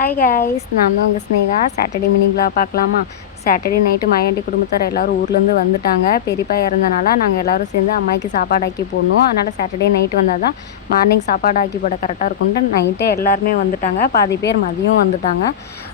Hi guys, நான் தான் உங்கள் ஸ்னேகா. சாட்டர்டே ஈவினிங் விலாக் பார்க்கலாமா? சாட்டர்டே நைட்டு மாயாண்டி குடும்பத்தார் எல்லோரும் ஊர்லேருந்து வந்துட்டாங்க. பெரியப்பா இறந்தனால நாங்கள் எல்லோரும் சேர்ந்து அம்மாய்க்கு சாப்பாடு ஆக்கி போடணும். அதனால் சாட்டர்டே நைட்டு வந்தால் தான் மார்னிங் சாப்பாடு ஆக்கி போட கரெக்டாக இருக்கும்ட்டு நைட்டே எல்லாருமே வந்துட்டாங்க. பாதி பேர் மதியம் வந்துட்டாங்க.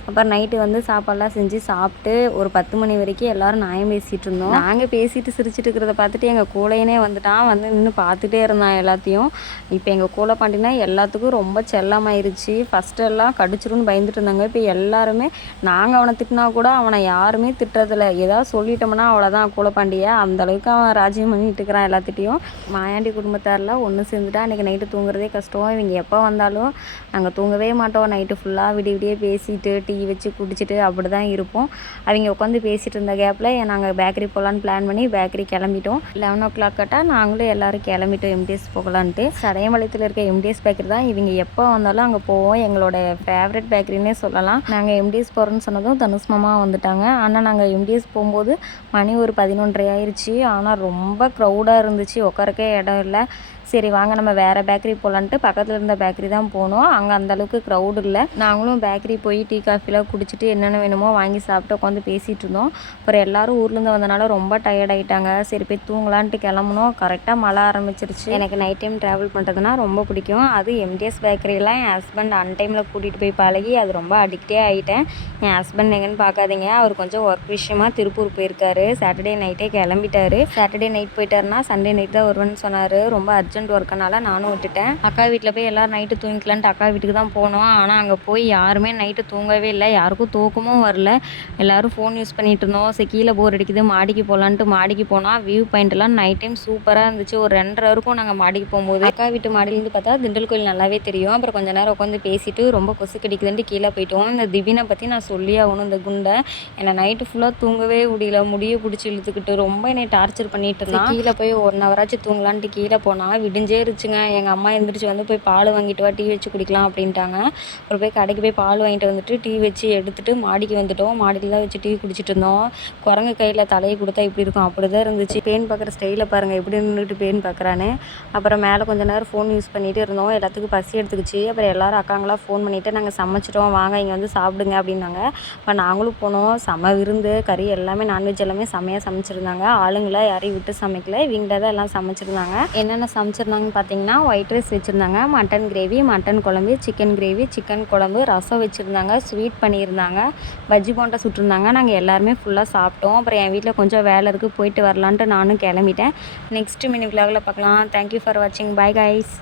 அப்புறம் நைட்டு வந்து சாப்பாடெலாம் செஞ்சு சாப்பிட்டு ஒரு 10 மணி வரைக்கும் எல்லோரும் நியாயம் பேசிகிட்டு இருந்தோம். நாங்கள் பேசிட்டு சிரிச்சிட்டு இருக்கிறத பார்த்துட்டு எங்கள் கூலையனே வந்துட்டான். வந்து நின்று பார்த்துட்டே இருந்தான் எல்லாத்தையும். இப்போ எங்கள் கூலை பாண்டினா எல்லாத்துக்கும் ரொம்ப செல்லமாயிருச்சு. ஃபஸ்ட்டெல்லாம் கடிச்சிருன்னு பயந்துட்டு இருந்தாங்க. இப்போ எல்லாருமே நாங்கள் அவனை திட்டினா கூட அவனை யாருமே திட்டுறதில்ல. ஏதாவது சொல்லிட்டோம்னா அவ்வளோதான் கூலைப்பாண்டியை. அந்தளவுக்கு அவன் ராஜ்யம் பண்ணிட்டு இருக்கிறான் எல்லாத்திட்டையும். மாயாண்டி குடும்பத்தாரெலாம் ஒன்று சேர்ந்துட்டா அன்றைக்கி நைட்டு தூங்குறதே கஷ்டம். இவங்க எப்போ வந்தாலும் நாங்கள் தூங்கவே மாட்டோம். நைட்டு ஃபுல்லாக விடிய பேசிட்டு டீ வச்சு குடிச்சிட்டு அப்படி தான் இருப்போம். அவங்க உட்காந்து பேசிகிட்டு இருந்த கேப்பில் நாங்கள் பேக்கரி போகலான்னு பிளான் பண்ணி பேக்கரி கிளம்பிட்டோம். 11 கேட்டால் நாங்களும் எல்லோரும் கிளம்பிட்டோம் எம்டிஎஸ் போகலான்ட்டு. சடையம்பாளையத்தில் இருக்க எம்டிஎஸ் பேக்கரி தான் இவங்க எப்போ வந்தாலும் அங்கே போவோம். எங்களோட ஃபேவரட் பேக்கரின்னே சொல்லலாம். நாங்கள் எம்டிஎஸ் போகிறோன்னு சொன்னதும் தனுஷ் மாமா வந்துட்டாங்க. ஆனால் நாங்கள் எம்டிஎஸ் போகும்போது மணி ஒரு 11:30 ஆயிடுச்சு. ஆனால் ரொம்ப க்ரௌடாக இருந்துச்சு, உட்காரக்கே இடம் இல்லை. சரி வாங்க நம்ம வேறு பேக்கரி போகலான்ட்டு பக்கத்தில் இருந்த பேக்கரி தான் போனோம். அங்கே அந்தளவுக்கு க்ரௌடு இல்லை. நாங்களும் பேக்கரி போய் டீ காஃபிலாம் குடிச்சிட்டு என்னென்ன வேணுமோ வாங்கி சாப்பிட்டு உட்காந்து பேசிகிட்டு இருந்தோம். அப்புறம் எல்லோரும் ஊர்லேருந்து வந்தனால ரொம்ப டயர்ட் ஆகிட்டாங்க. சரி போய் தூங்கலான்ட்டு கிளம்புனோம். கரெக்டாக மழை ஆரம்பிச்சிருச்சு. எனக்கு நைட் டைம் ட்ராவல் பண்ணுறதுனா ரொம்ப பிடிக்கும். அது எம்டிஎஸ் பேக்கரியெல்லாம் என் ஹஸ்பண்ட் அன்டைமில் கூட்டிகிட்டு போய் பழகி அது ரொம்ப அடிக்டே ஆகிட்டேன். என் ஹஸ்பண்ட் எங்கன்னு பார்க்காதீங்க, அவர் கொஞ்சம் ஒர்க் விஷயமாக திருப்பூர் போயிருக்காரு. சாட்டர்டே நைட்டே கிளம்பிட்டாரு. சாட்டர்டே நைட் போயிட்டாருன்னா சண்டே நைட் தான் வருவேன்னு சொன்னார். ரொம்ப அர்ஜென்ட் ஒர்க்குனால நானும் விட்டுட்டேன். அக்கா வீட்டில் போய் எல்லோரும் நைட்டு தூங்கிக்கலான்ட்டு அக்கா வீட்டுக்கு தான் போனோம். ஆனால் அங்கே போய் யாருமே நைட்டு தூங்கவே இல்லை. யாருக்கும் தூக்கமும் வரல. எல்லோரும் ஃபோன் யூஸ் பண்ணிகிட்டு இருந்தோம். சரி கீழே போர் அடிக்குது மாடிக்கு போகலான்ட்டு மாடிக்கு போனால் வியூ பாயிண்ட்லாம் நைட் டைம் சூப்பராக இருந்துச்சு. ஒரு 2:30 வரைக்கும் நாங்கள் மாடிக்கு போகும்போது அக்கா வீட்டு மாடியிலேருந்து பார்த்தா திண்டல் கோயில் நல்லாவே தெரியும். அப்புறம் கொஞ்சம் நேரம் உட்காந்து பேசிட்டு ரொம்ப கொசு கடிக்குதுன்ட்டு கீழே போயிட்டோம். இந்த திவினை பற்றி நான் சொல்லி ஆகணும். இந்த குண்டை என்னை நைட்டு ஃபுல்லாக தூங்கவே முடிய பிடிச்சி இழுத்துக்கிட்டு ரொம்ப என்னை டார்ச்சர் பண்ணிட்டு இருந்தான். கீழே போய் 1 ஹவராச்சும் தூங்கலான்ட்டு கீழே போனால் விடிஞ்சேருச்சுங்க. எங்கள் அம்மா எழுந்திரிச்சு வந்து போய் பால் வாங்கிட்டு வா, டீ வச்சு குடிக்கலாம் அப்படின்ட்டாங்க. அப்புறம் போய் கடைக்கு போய் பால் வாங்கிட்டு வந்துட்டு டீ வச்சு எடுத்துகிட்டு மாடிக்கு வந்துட்டோம். மாடியில் தான் வச்சு டீ குடிச்சிட்டு இருந்தோம். குரங்கு கையில் தலையை கொடுத்தா இப்படி இருக்கும் அப்படி தான் இருந்துச்சு. பேன் பார்க்குற ஸ்டைலில் பாருங்கள் எப்படி நின்றுட்டு பேன் பார்க்குறான்னு. அப்புறம் மேலே கொஞ்சம் நேரம் ஃபோன் யூஸ் பண்ணிகிட்டு இருந்தோம். எல்லாத்துக்கும் பசி எடுத்துக்கிச்சு. அப்புறம் எல்லோரும் அக்காங்களாம் ஃபோன் பண்ணிவிட்டு நாங்கள் சமைச்சிட்டோம் வாங்க இங்கே வந்து சாப்பிடுங்க அப்படின்னாங்க. இப்போ நாங்களும் போனோம். செம விருந்து, கறி எல்லாமே நான்வெஜ் எல்லாமே செம்மையாக சமைச்சிருந்தாங்க. ஆளுங்களை யாரையும் விட்டு சமைக்கல, இவங்கள்ட்ட தான் எல்லாம் சமைச்சிருந்தாங்க. என்னென்ன சமைச்சிருந்தாங்கன்னு பார்த்தீங்கன்னா ஒயிட் ரைஸ் வச்சுருந்தாங்க, மட்டன் கிரேவி, மட்டன் குழம்பு, சிக்கன் கிரேவி, சிக்கன் குழம்பு, ரசம் வச்சுருந்தாங்க, ஸ்வீட் பண்ணியிருந்தாங்க, பஜ்ஜி போண்டா சுட்டிருந்தாங்க. நாங்கள் எல்லாருமே ஃபுல்லாக சாப்பிட்டோம். அப்புறம் என் வீட்டில் கொஞ்சம் வேலை இருக்குது, போயிட்டு வரலான்ட்டு நானும் கிளம்பிட்டேன். நெக்ஸ்ட் மினி விலாகில் பார்க்கலாம். தேங்க்யூ ஃபார் வாட்சிங். Bye guys.